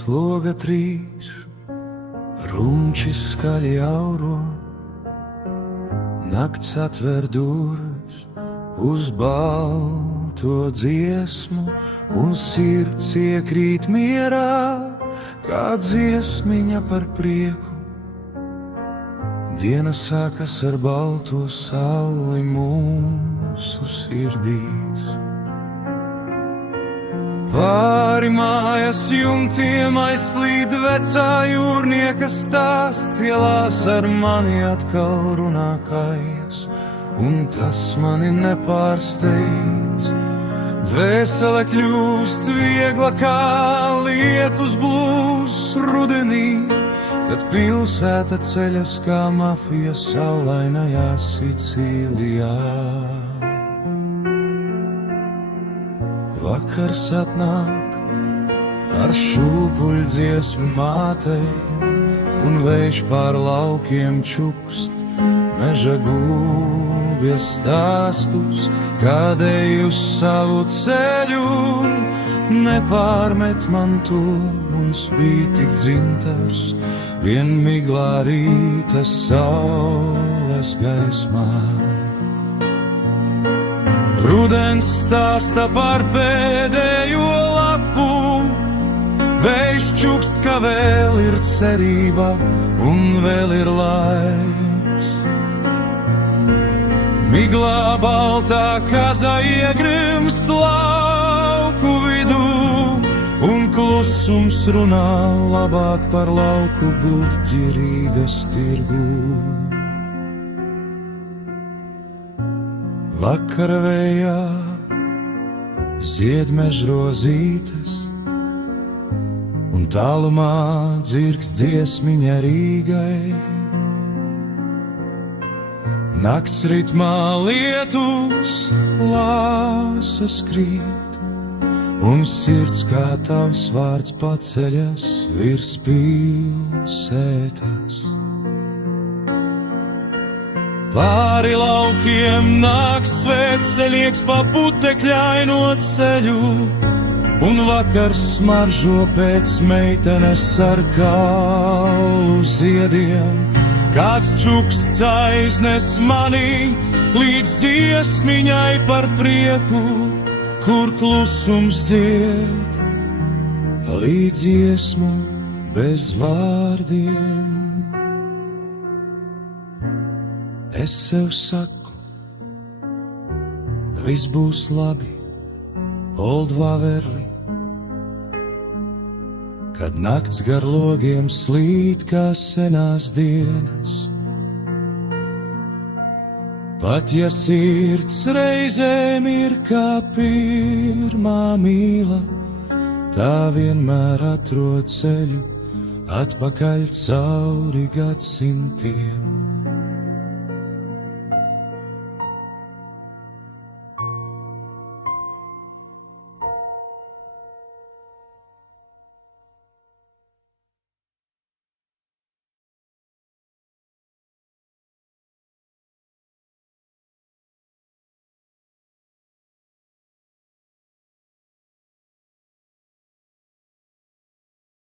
sloga trīs, runči skaļi auro, nakts atver durvis uz balto dziesmu, un sirds iekrīt mierā, kā dziesmiņa par prieku. Diena sākas ar balto sauli mūsu sirdīs. Pāri mājas jumtiem aizslīd vecā jūrnieka stāsts, ielās ar mani atkal runā kājas, un tas mani nepārsteidz. Dvēsele kļūst viegla kā lietus blūs rudenī, kad pilsēta ceļas kā mafija saulainajā Sicīlijā. Vakars atnāk ar šūpuļdziesmu mātei, un vējš pār laukiem čukst meža gulbja stāstus, kādēj uz savu ceļu nepārmet man to, un spīd tik dzintars vien miglā rīta saules gaismā. Rudens stāsta par pēdējo lapu, vējš čukst, ka vēl ir cerība un vēl ir laiks. Miglā baltā kaza iegrimst lauku vidū, un klusums runā labāk par lauku gurķi Rīgas tirgū. Vakara vējā zied mežrozītes, un tālumā dzirkst dziesmiņa Rīgai. Nakts ritmā lietus lāsas krīt, un sirds kā tavs vārds paceļas virs pilsētas. Pāri laukiem nāk svētceļnieks pa putekļaino ceļu, un vakars smaržo pēc meitenes ar kaulu ziediem. Kāds čuksts aiznes mani līdz dziesmiņai par prieku, kur klusums dzied līdz dziesmu bez vārdiem. Es sev saku, viss būs labi, Old Waverly, kad nakts gar logiem slīd kā senās dienas. Pat ja sirds reizēm ir kā pirmā mīla, tā vienmēr atrod ceļu atpakaļ cauri gadsimtiem.